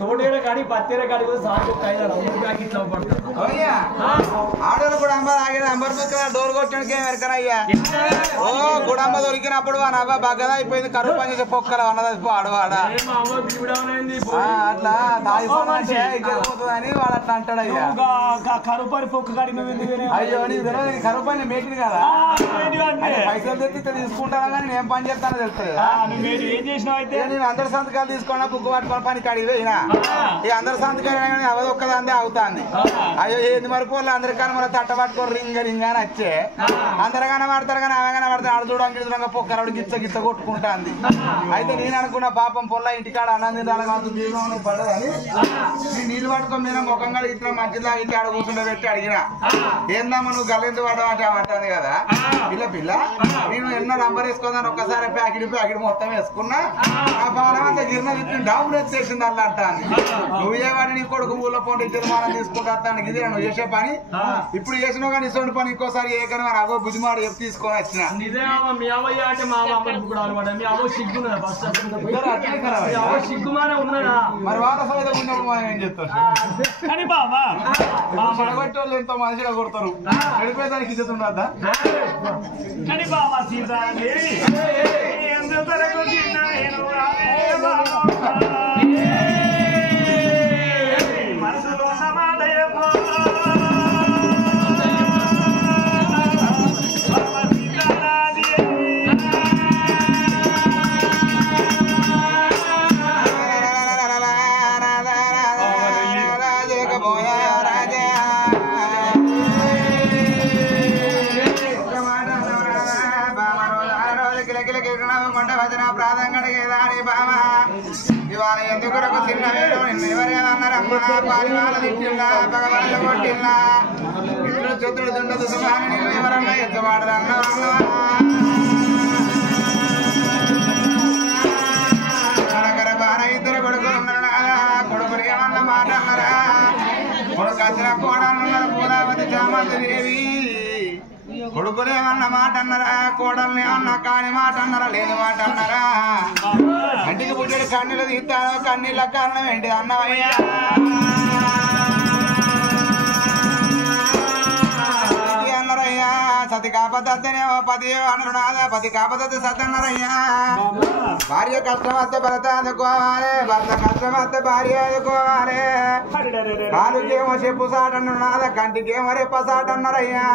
తోటేర కాడి పత్తేర కాడి ఆడోళ్ళు కూడా అంబ తాగేది అంబర్ బుక్ డోర్ కొట్టడానికి ఎరకనయ్యా ఓ గుడమ్మ దొరికినప్పుడు వాని అవ్వ బగ్గదా అయిపోయింది కరువు పని చేసే పొక్కల అన్నది ఆడవాడ అట్లా తాగిపోతే పోతుందని వాడు అట్లా అంటాడయ్యా కరువు పని పొక్క కాడి అయ్యో నీకు తెలియదు కరువు పని మేటిది కదా పైసలు తెచ్చి తీసుకుంటాను కానీ నేను పని చేస్తానో తెలుస్తుంది ఏం చేసినావు అయితే నేను అందరి సంతకాలు తీసుకున్నా బుక్ పట్టుకొని పని కాడికి పోయినా ఈ అందరి సంతకాలు అవది ఒక్కదాందే అవుతాంది అయ్యో ఏంది మరి పోలే అందరికన్నా మన తట్ట పట్టుకొని రింగ రింగ అని వచ్చే అందరికన్నా పడతారు కానీ అవగానే పడతారు ఆడ చూడండి చూడంగా పొక్కరాడు గిచ్చ గిచ్చ కొట్టుకుంటాంది అయితే నేను అనుకున్న పాపం పొల్ల ఇంటికాడ అన్నం తినాలి పడదని నీళ్ళు పట్టుకొని మీద ముఖంగా ఇట్లా మంచిలా ఇంటి ఆడ కూర్చుంటే పెట్టి అడిగినా ఏందమ్మా నువ్వు గల్లెందు పడమంటాది కదా పిల్ల నేను ఎన్నో నంబర్ వేసుకోదాన్ని ఒక్కసారి ప్యాకెట్ మొత్తం వేసుకున్నా ఆ బాణం అంతా గిరిన తిప్పి డౌన్ వచ్చేసింది అలా అంటాను నువ్వేవాడి నీ కొడుకు ఊళ్ళో పోటీ తీర్మానం తీసుకుంటా ఇది నువ్వు చేసే పని ఇప్పుడు చేసినావు కానీ ఇటువంటి పని ఇంకోసారి ఏ కానీ మన అగో బుద్ధిమాడు చెప్పి తీసుకొని వచ్చిన మరి వాళ్ళ సైతం ఉన్నప్పుడు మనం ఏం చెప్తాం పడగొట్టే వాళ్ళు ఎంతో మనిషిగా కొడతారు నడిపేదానికి ఇజ్జత్ ఉండద్దా ఇవాళ ఎందుకు చిన్న నిన్ను ఎవరేమన్నారమ్మా పాలివాళ్ళ తిట్టిల్లా పగవాళ్ళ కొట్టిల్లా ఇద్దరు చతుడు దుండదు సుమాని నిన్ను ఎవరన్నా ఎత్తవాడరన్నా కనకర బాణ ఇద్దరు కొడుకులు ఉన్నారా కొడుకులు ఏమన్నా మాట అన్నారా కొడుకు వచ్చిన కోడలున్నారు పూరావతి చామంతి దేవి కొడుకులు ఏమన్నా మాట అన్నారా కోడల్ని ఏమన్నా కాని మాట అన్నారా లేని మాట అన్నారా కంటికి పుట్టేడు కన్నీళ్ళు తీస్తాను కన్నీళ్ళ కారణం ఏంటి అన్నవయ్యా అన్నారయ్యా సతి కాపతేనేమో పతి అన్నారు నాదా పతి కాపతే సతి అన్నారయ్యా భార్య కష్టం వస్తే భర్త అందుకోవాలి భర్త కష్టం వస్తే భార్య అందుకోవాలి కాలుకేమో చెప్పు సాట్ అన్నారు నాదా కంటికేమో రెప్ప సాట్ అన్నారయ్యా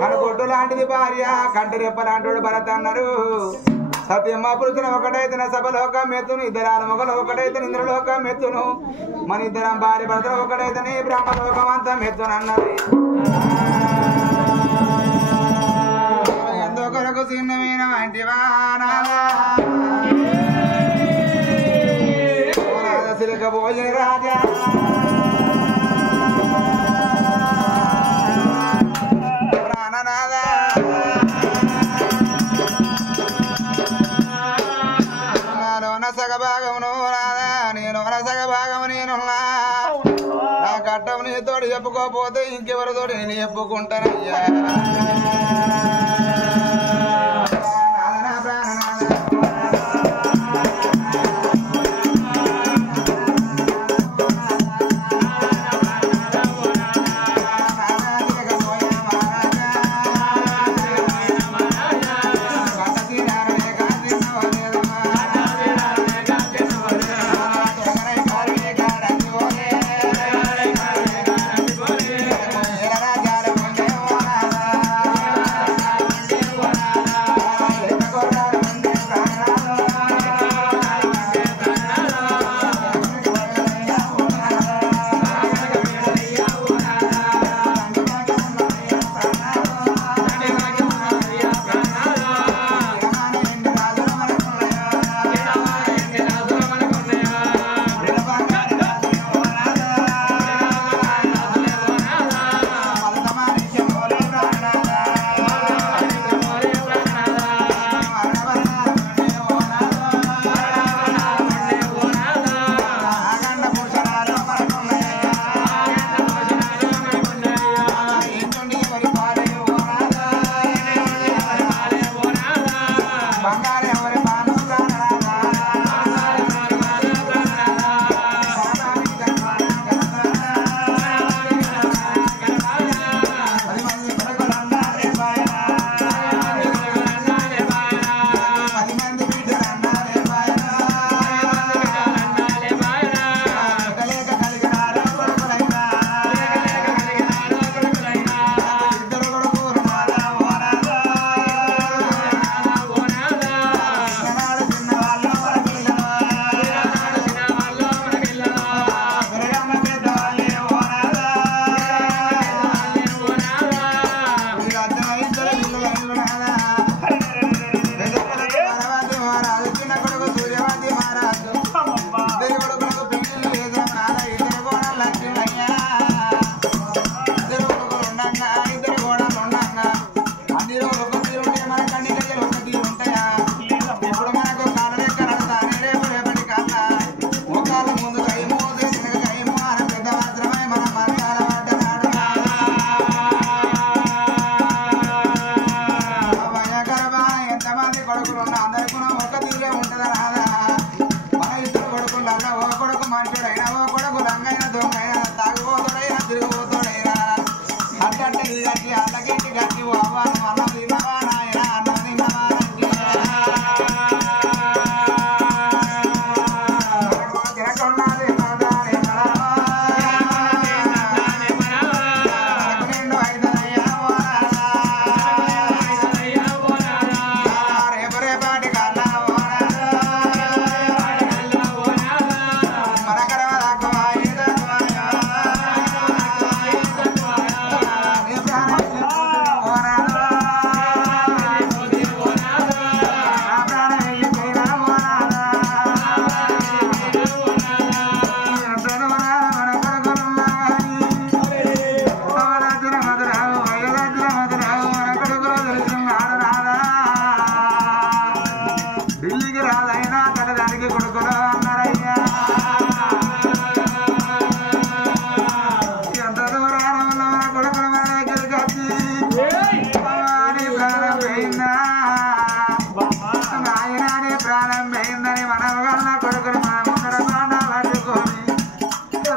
కనుగొడ్డు లాంటిది భార్య కంటి రెప్ప లాంటి భరత్ అన్నారు సత్యమ్మ పురుషులు ఒకటైతే సభలోకం ఎత్తును ఇద్దరాల మొగలు ఒకటైతే ఇంద్రలోకం ఎత్తును మన ఇద్దరం భార్య భర్తలు ఒకటైతే బ్రహ్మలోకం అంతా ఎత్తును అన్నది ఎంతో కొరకు చిన్నమైన వంటివా సిలిక భోజన రాజా ప్రాణనాథా సగభాగమును రాదా నేను సగభాగము నేనున్నా నా కట్టం నీతోటి చెప్పుకోకపోతే ఇంకెవరితోటి నేను చెప్పుకుంటానయ్యా గుణం ఒక తీరే ఉంటదా రాదా మన ఇద్దరు కొడుకులన్నా ఓ కొడుకు మంచోడైనా ఓ కొడుకు రంగైన దొంగైనా తాగుపోతాడైనా తిరిగిపోతాడైనా అట్టంటే నీ గట్టి అల్లగింటి గట్టి ఓ అవ్వాను అన్నం తిన్నవా నాయన అన్నం తిన్నవా తినకున్నది మనదాని మనవా నిండు ఐదనయ్యా రేపు రేపాటి కన్నా ఢిల్లీకి రాదైనా తల్లిదానికి కొడుకులు అన్నారయ్యా ఎంత దూరాన ఉన్న మన కొడుకులు మన దగ్గరికి వచ్చి నీ ప్రాణం పోయిందా నాయనాని ప్రాణం పోయిందని మనం వల్ల కొడుకులు మన ముందర ప్రాణాలు పట్టుకొని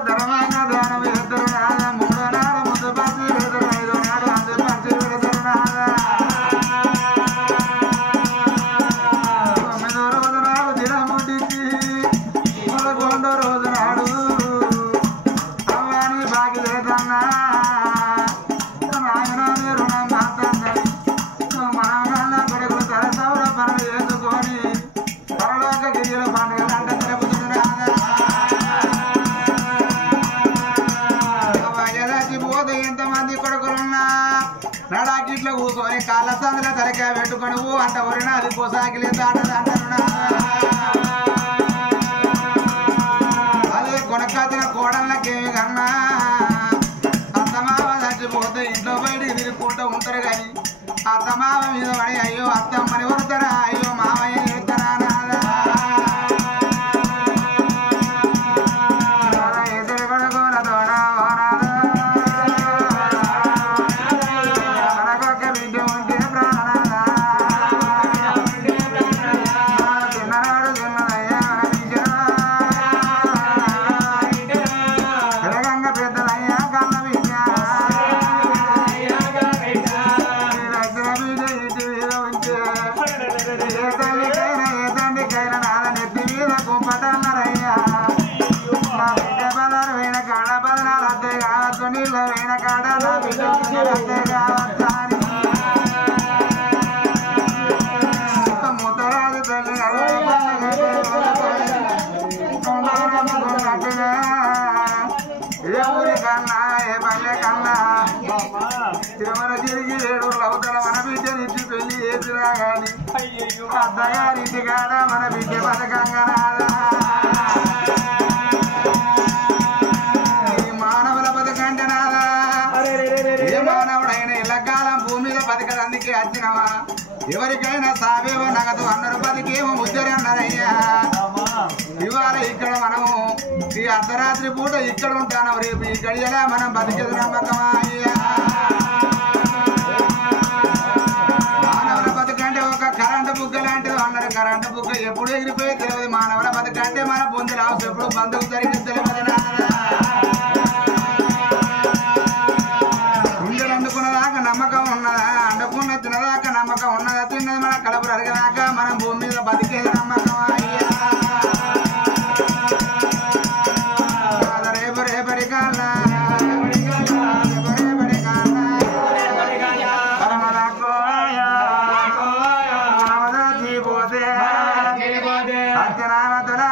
ధర్మైన దానం ఎదురు నాదా మూడో నాడు ముందు పచ్చి ఎదురు ఐదో నాడు అందు పచ్చి ఎదురు నాదా రోజు నాడు అవ్వాని బాకి లేదన్నా నాయనాన్ని రుణం మాత్రందని మనగల్ల కొడుకులు తరసౌర పనులు చేసుకొని పరలోక గిరిజల పండుగలు అంట తెలుపుతున్నాడు పోతే ఎంతమంది కొడుకులున్నా నడాకిట్లో కూర్చొని కాళ్ళ సందులో తలకాయ పెట్టుకొని అంట ఊరిన అది పోసాకిలే దాటది అంటున్నా కొనకాచిన కోడళ్ళకేమి కన్నా అత్తమావ చచ్చిపోతే ఇంట్లో బయటికి తిరుగుకుంటూ ఉంటారు కానీ అత్తమావ మీద పడి అయ్యో అత్తమ్మని కొడతారా అయ్యో మావయ్య ఎడతారా ఎదురు కొడుకుల తోడ మనకొక్క బిడ్డ ఉంటే ప్రాణాదా చిన్ననాడు చిన్నదయ్యా నీళ్ళ కాడ నా బిడ్డ ముద్దరాజు తల్లి ఏ ఊరి కన్నా ఏ పల్లె కన్నా తిరుమల తిరిగి 7 ఊర్లు అవుతాడ మన బిడ్డనిచ్చి పెళ్లి చేసినా గాని అత్తగారింటి కాడ మన బిడ్డ పథకంగా నాదా మానవుల బతుకంటే నాదా ఏ మానవుడైనా ఎల్లకాలం భూమి మీద బతకడానికి వచ్చినవా ఎవరికైనా సావేవో నగదు అన్నారు బతికేమో ముద్దరు అన్నారయ్యా ఇవాళ ఇక్కడ మనము ఈ అర్ధరాత్రి పూట ఇక్కడ ఉంటాను రేపు ఈ గడియలా మనం బతికేది నమ్మకమా అయ్యా మానవుల బతుకంటే ఒక కరెంటు బుగ్గ లాంటిది అన్నారు కరెంటు బుగ్గ ఎప్పుడు ఎగిరిపోయి తెలియదు మానవుల బతుకంటే మన బొందులు అవసరం ఎప్పుడు బంధుకు జరిగింది తెలియదు గుండెలు అందుకున్నదాకా నమ్మకం ఉన్నదా అండుకున్న తినదాకా నమ్మకం ఉన్నదా తిన్నది మన కడుపు అడిగదాకా మనం భూమి మీద బతికేది నమ్మకం అయ్యా రేపు రేపటి కాళ్ళ పోతే అత్యనామతులా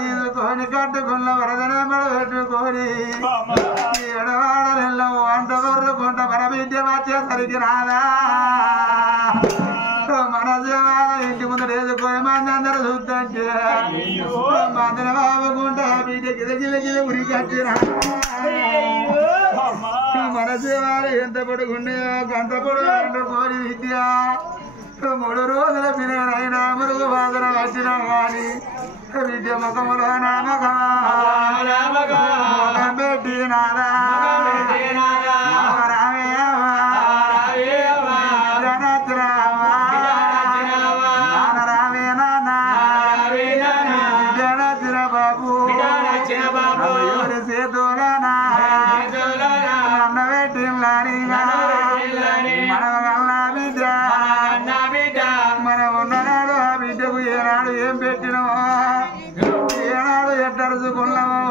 తీసుకొని కట్టుకున్న వరదనే పెట్టుకొని ఎడవాడలో వంట కొర్రుకుంట మన బిడ్డ వచ్చేసరికి రాదా మనసేవాల ఇంటి ముందు వేసుకొని మంది అందరూ చూస్తుంటే మందిన బాబుకుంటా బిడ్డకి గిలగిల ఉరికి వచ్చిన మనసేవాలు ఎంత పొడుగుండే గంట పొడుగు కోరి విద్య 3 రోజుల పిల్లలైనా మురుగు బాధన వచ్చినా కానీ విద్య ముఖములో నామకం పెట్టినారా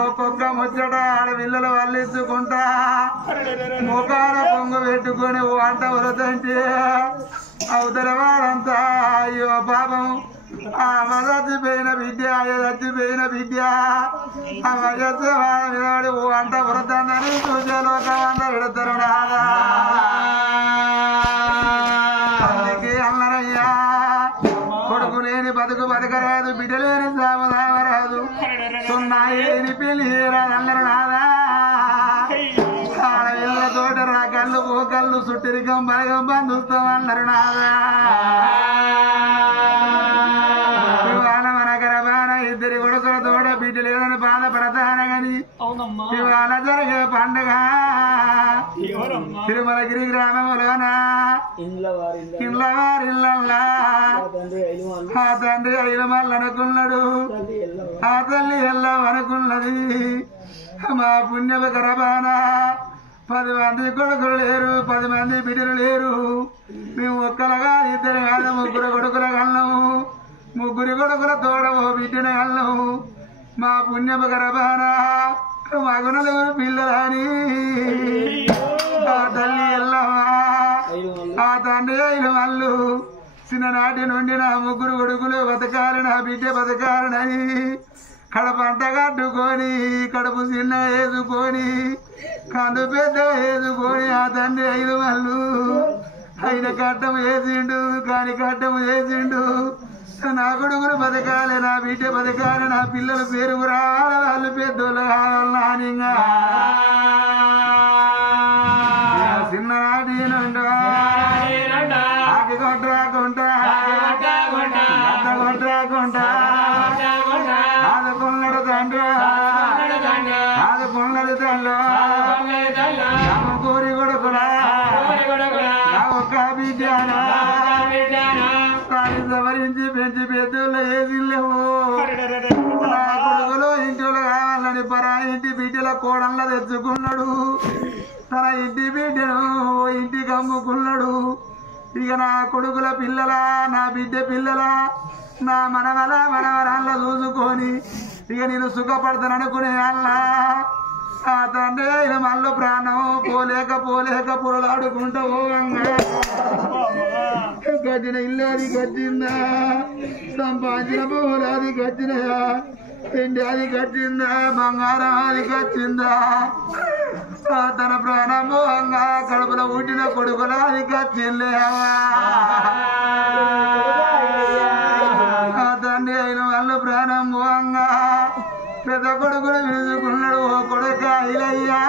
ఒక్కొక్క ముచ్చట ఆడపిల్లలు వల్లించుకుంటా ముఖాన పొంగు పెట్టుకుని వంట వరదంటే అవతల వాడంతా అయ్యో పాపం ఆ చచ్చిపోయిన విద్య చచ్చిపోయిన విద్య ఆ వయస్సు నిలబడి వంట వరదందని చూసే లోకం అంతా పెడతారు నాదా అందుకే అల్లరయ్యా కొడుకు లేని బతుకు బతకరాదు బిడ్డ లేని సాగు సాగరాదు సున్నాయి లేని పెళ్లి రాదన్నారు నాదా ఆడపిల్ల తోట రా కళ్ళు పోకళ్ళు సుట్టిరికం బలగం బంధుస్తాం అన్నారు నాదా మనకరబాన ఇద్దరి కొడుకుల తోట బిడ్డ లేదని బాధపడతాన గాని ఇవాళ జరిగే పండుగ తిరుమలగిరి గ్రామంలోన ఇళ్ళ వారిళ్ళల్లా ఆ తండ్రి ఐలమల్ల అనుకున్నాడు ఆ తల్లి ఎల్లం అనుకున్నది మా పుణ్యమ గరబాన 10 మంది కొడుకులు లేరు 10 మంది బిడ్డలు లేరు మేము ఒక్కలుగా ఇద్దరు కాదు 3 కొడుకుల కన్నాము 3 కొడుకుల తోడము బిడ్డను కన్నాము మా పుణ్యమ గరబాన మాకు 4 పిల్లలని ఆ తల్లి ఎల్లమ్మా ఆ తండ్రి ఐలమల్లు చిన్ననాటి నుండి నా 3 కొడుకులు బతకాలి నా బిడ్డ బతకాలనని కడపంట కట్టుకొని కడుపు చిన్న వేసుకొని కందు పెద్ద వేసుకొని ఆ తండ్రి 5 వాళ్ళు ఆయన కట్టం వేసిండు కాని కట్టం వేసిండు నా కొడుకులు బతకాలి నా బిడ్డ బతకాలి నా పిల్లల పేరు రావాలి వాళ్ళు పెద్దోళ్ళు కావాలని చిన్ననాటి నుండి ఆకి కొట్రాకుంటా కొట్రాకుంటా ఆదుకున్నాడు తండ్రి ఆదుకున్నది తల్లు కోరి కొడుకులా ఒక్క బిడ్డను సవరించి పెంచి పెద్దోళ్ళు ఏది లేవు నా కొడుకులు ఇంటిలో కావాలని పరా ఇంటి బిడ్డల కోడళ్ళ తెచ్చుకున్నాడు తన ఇంటి బిడ్డను ఇంటికి అమ్ముకున్నాడు ఇక నా కొడుకుల పిల్లల నా బిడ్డ పిల్లల నా మనవరాళ్ళ చూసుకొని ఇక నేను సుఖపడతాననుకునే వాళ్ళ ఆ తండ్రి ఆయన మళ్ళీ ప్రాణం పోలేక పొరలాడుకుంటా పోవంగా కట్టిన ఇల్లు అది కట్టిందా సంపాదించిన పూలు అది కట్టినయా పెండి అది కట్టిందా బంగారం అది కట్టిందా తన ప్రాణం పోవంగా కడుపులో పుట్టిన కొడుకుల అది కట్టిందే ఆ తండ్రి అయిన వాళ్ళు ప్రాణం పోవంగా పెద్ద కొడుకును పిలుచుకున్నాడు ఓ కొడుక ఇలయ్యా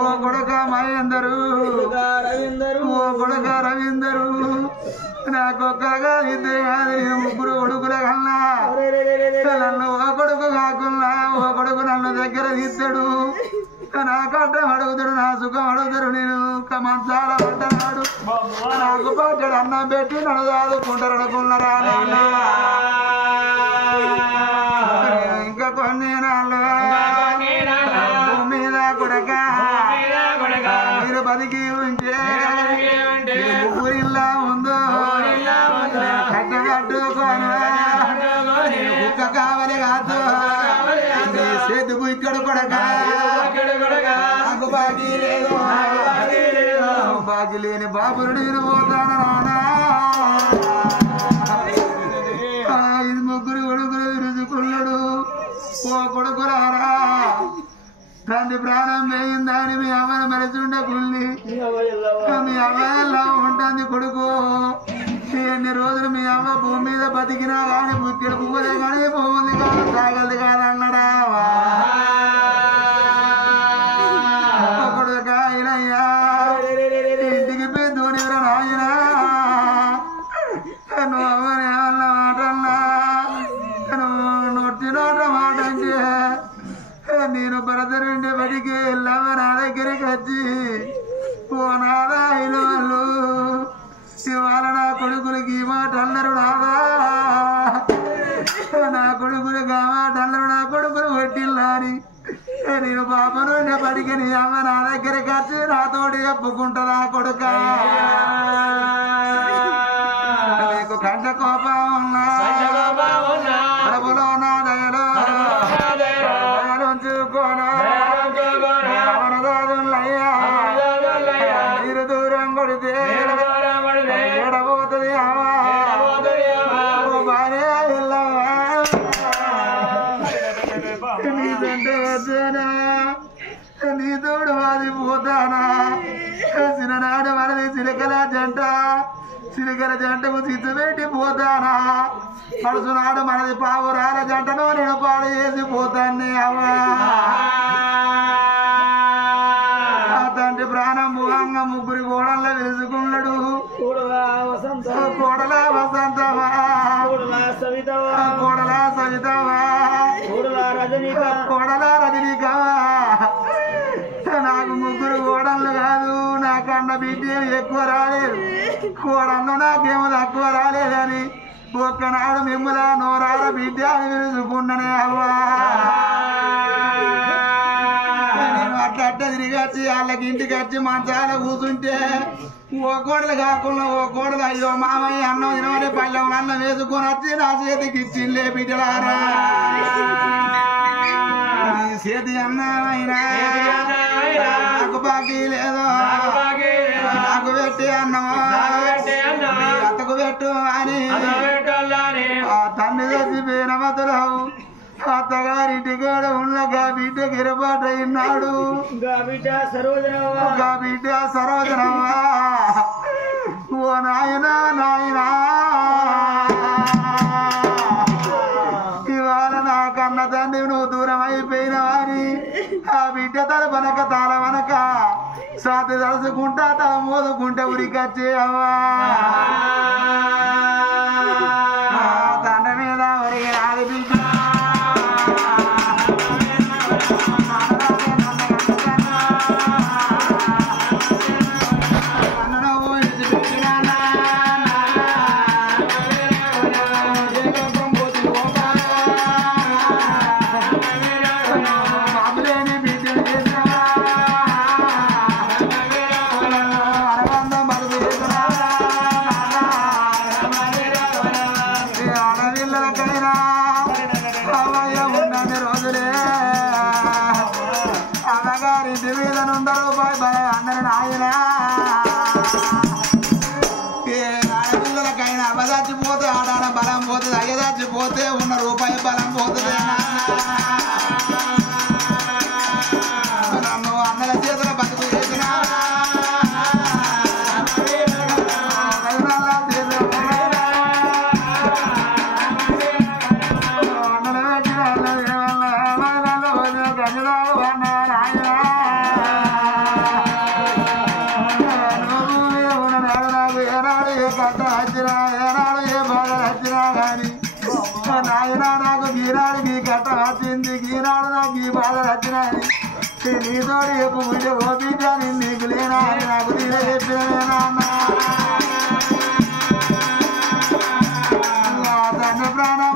ఓ కొడుక మహేందరు ఓ కొడుక రవీందరు నాకొక్కగా ఇద్దరు కాదు 3 కొడుకుల కన్నా నన్ను ఓ కొడుకు కాకున్నా ఓ కొడుకు నన్ను దగ్గర తీస్తాడు నా కట్టం అడుగుతాడు నా సుఖం అడుగుతాడు నేను మంచాల పడ్డాడు నాకు పడ్డాడు అన్నం పెట్టి నన్ను దాదుకుంటారు అనుకున్నారా ఇంకా కొన్ని నాళ్ళు భూమి మీద కొడక మీరు బతికి ఉంటే ఊరిల్లా ఉందో కట్టుకొని కుక్క కావాలి కాదు సేతుకు ఇక్కడ కొడక నాకు బాకీ లేదు బాకీ లేని బాబులు నేను పోతాను నానా 3 కొడుకులు విరుచుకున్నాడు ఓ కొడుకులారా తండ్రి ప్రాణం వేయిందని మీ అమ్మని మరిచి ఉండకుల్ని మీ అమ్మ ఎలా ఉంటుంది కొడుకు ఇన్ని రోజులు మీ అమ్మ భూమి మీద బతికినా కానీ బుక్కిడు పువ్వులే కానీ భూముంది కాదు సాగలది కాదన్నాడా కొడుక అయినయ్యా ఇంటికి పెద్దోని నాయన నువ్వు అమ్మని ఏమన్నా మాటన్నా నువ్వు నొట్టి నోట మాట నేను భరతరుండి బడికి వెళ్ళామ నా దగ్గరికి వచ్చి ఓ నాదా అయిన వాళ్ళు ఇవాళ నా కొడుకులకి ఈ మాట అన్నారు నాదా నా కొడుకులకి ఆ మాట అన్నారు నా కొడుకులు వడ్డిల్లాని నేను పాప నుండి బడికి నీ అమ్మ నా దగ్గరికి వచ్చి నాతోటి చెప్పుకుంటుందా కొడుక నీకు కంట కోపం ఉన్నా అడవులో నా దయలో దయలుంచుకోనా అవనదాదులయ్యా మీరు దూరం కొడితే ఎడబోతుంది అమ్మా భార్య వెళ్ళవా నీదంటే వచ్చానా నీ తోడు అది పోతానా చిన్ననాడు మనది చిలకల జంటకు చిచ్చు పెట్టి పోతానా పడుచునాడు మనది పావురాల జంటను నేను పాడు చేసి పోతాన్ని అవ్వా తండ్రి ప్రాణం భువంగా ముగ్గురి కోడల్లో వెలుసుకున్నాడు కోడలా వసంతవా కోడలా సవితవా కోడలా రజనీకవా నాకు ముగ్గురు కోడళ్ళు కాదు నా కన్న బిడ్డ ఎక్కువ రాలేదు కోడళ్ళు నాకేమో తక్కువ రాలేదని ఒక్కనాడు మిమ్మల నోరాల బిడ్డ అని విరుచుకున్ననే అవ్వా నేను అట్లా తిరిగి వచ్చి వాళ్ళకి ఇంటికి వచ్చి మంచాల కూర్చుంటే ఓ కోడలు కాకుండా ఓ కోడలు అయ్యో మామయ్య అన్నం తినమని పల్లెం అన్నం వేసుకొని వచ్చి నా చేతికి ఇచ్చిండే బిడ్డలారా చేతి అన్నమైనా నాకు బాకీ లేదు నాకు పెట్టి అన్నమా అత్తకు పెట్టు అని ఆ తండ్రి చచ్చిపోయిన మతురావు అత్తగారింటి కాడ ఉన్న గా బిడ్డ గిరబాట అయినాడు గా బిడ్డ సరోజనవా ఓ నాయనా నాయనా ఇవాళ నా కన్న తండ్రి నువ్వు దూరం అయిపోయినవాని ఆ బిడ్డ తల వనక తల వనక సాతి తలుసుకుంటా తల మోదుకుంటే ఉరికొచ్చే అవ్వా తండ్రి మీద ఉరికి రాదు బిడ్డ ఆడపిల్లలకైనా అవదచ్చిపోతే ఆడాడ బలం పోతుంది అయ్యదచ్చిపోతే ఉన్న రూపాయి బలం పోతుంది నన్ను అన్నల చేతుల బతుకు చేసిన నాయనా నాకు గీనాడు గీ కట్ట వచ్చింది గీనాడు నాకు ఈ బాధ వచ్చినాయి నీతోడు చెప్పు ముందు ఓపిక నీకు లేనా అని నాకు తీరే చెప్పినా తండ్రి ప్రాణం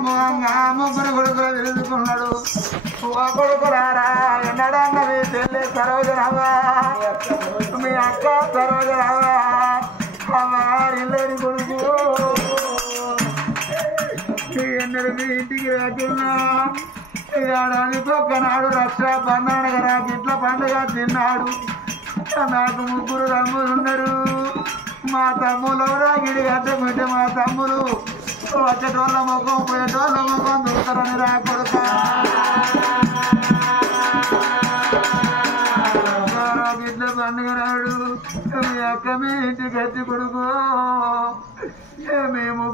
ముగ్గురు కొడుకులు వెలుసుకున్నాడు ఓ కొడుకురారా ఎన్నడన్నది చెల్లి సరోజనవ్వా మీ అక్క సరోజనవ్వా అమ్మగారు ఇల్లేని కొడుకు ఎన్నడు మీ ఇంటికి రాకున్నా ఏడాదికి ఒక్కనాడు రక్ష పండుగ నాకు ఇట్లా పండుగ తిన్నాడు నాకు ముగ్గురు తమ్ములు ఉన్నారు మా తమ్ములు రాగిడి కట్టకుంటే మా తమ్ములు వచ్చేటోళ్ళ ముఖం పోయేటోళ్ళ ముఖం దొరుకుతారని రా కొడుక ఇట్లా పండుగ నాడు మీ అక్క మీ ఇంటికి వచ్చి కొడుకు మేము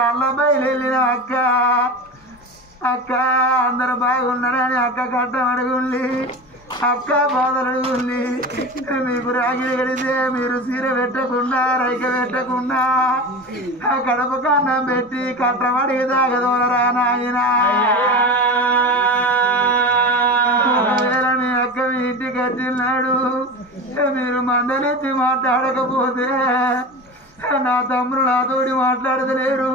అల్ల బయలుదేరిన అక్క అక్క అందరు బాగున్నారని అక్క కట్టం అడుగుండి అక్క బాధలు అడుగుండి మీకు రాగిడి కడితే మీరు సీర పెట్టకుండా రైక పెట్టకుండా కడప కన్నం పెట్టి కట్టమడిగి తాగదోలరా నాయన ఒకవేళ మీ అక్క మీ ఇంటికి వచ్చినాడు మీరు మందలెత్తి మాట్లాడకపోతే నా తమ్ముడు నాతోటి మాట్లాడతలేరు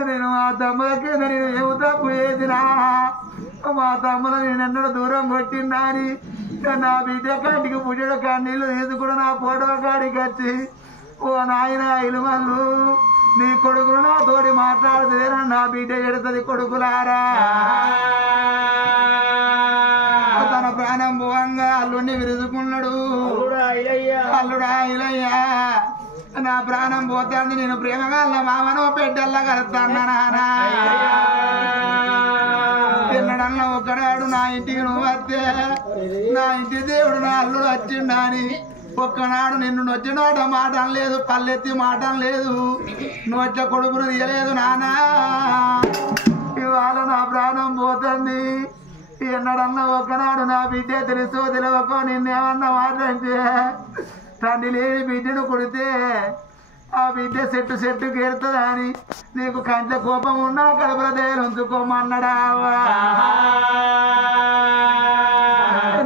నేను మా తమ్ముల కింద నేను ఏమి తప్పు చేసినా మా తమ్ముల నేను ఎన్నడూ దూరం కొట్టిందా అని నా బిడ్డ కంటికి పుట్టడు కన్నీళ్ళు తీసుకుని నా ఫోటో కాడికి వచ్చి ఓ నాయన ఇలుమల్లు నీ కొడుకులు నాతోటి మాట్లాడతలేరా నా బిడ్డ ఎడుతుంది కొడుకులారా తన ప్రాణం పోవంగా అల్లుడిని విరుచుకున్నాడు అల్లుడా ఇలయ్యా నా ప్రాణం పోతాంది నేను ప్రేమగా మామను పెద్దల్లా కలుస్తాను నాన్న తిన్నడన్నా ఒక్కడాడు నా ఇంటికి నువ్వు వస్తే నా ఇంటి దేవుడు నా అల్లుడు వచ్చిండా అని ఒక్కనాడు నిన్ను నొచ్చినోట మాట లేదు పల్లెత్తి మాట లేదు నోట్ల కొడుకును తీయలేదు నానా ఇవాళ నా ప్రాణం పోతుంది ఎన్నడన్నా ఒక్కనాడు నా బిడ్డ తెలుసో తెలియకో నిన్నేమన్నా మాట్లాడితే తండ్రి లేని బిడ్డను కొడితే ఆ బిడ్డ చెట్టు కేరుతుందా అని నీకు కంచె కోపం ఉన్నా కడుపుల దగ్గర ఉంచుకోమన్నాడా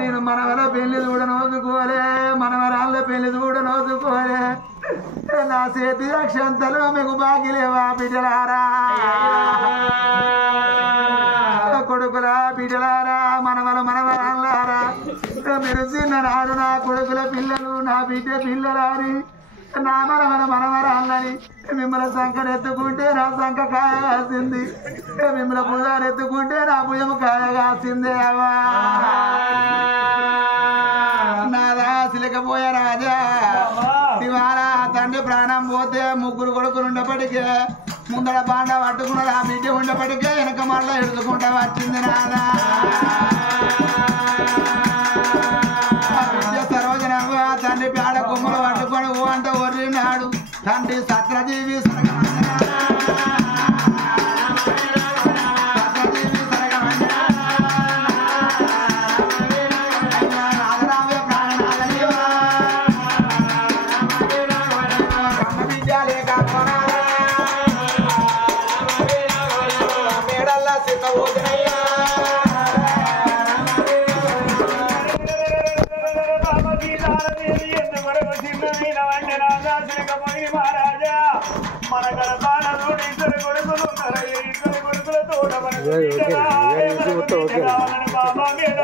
నేను మనవర పెళ్లి కూడా నోదుకోలే మనవరాళ్ళ పెళ్లి కూడా నోదుకోలే నా చేతి అక్షంతలు మీకు బాకీ లేవా బిడ్డలారా కొడుకులా బిడ్డలారా మనవరాళ్ళారా మీరు చిన్ననాడు నా కొడుకుల పిల్లలు నా బిడ్డ పిల్లలారి నా మనవరాళ్ళని మిమ్మల్ని సంకను ఎత్తుకుంటే నా సంక కాయ కాసింది మిమ్మల్ని భుజాలు ఎత్తుకుంటే నా భుజం కాయ కాసిందే అవా నాదా సిలకపోయా రాజా ఇవాళ తండ్రి ప్రాణం పోతే ముగ్గురు కొడుకులు ఉండేప్పటికే ముందర బాండ పట్టుకున్నది ఆ బిడ్డ ఉండేప్పటికే వెనక మళ్ళా ఎడుచుకుంటా వచ్చింది నాదా సరోజనవ్వ తండ్రి పేడ కొమ్మలు పట్టుకొని ఓ అంటే ఒర్రినాడు తండ్రి సత్రజీవి మన గడపాలలో ఇద్దరు కొడుకులు బాబా మీద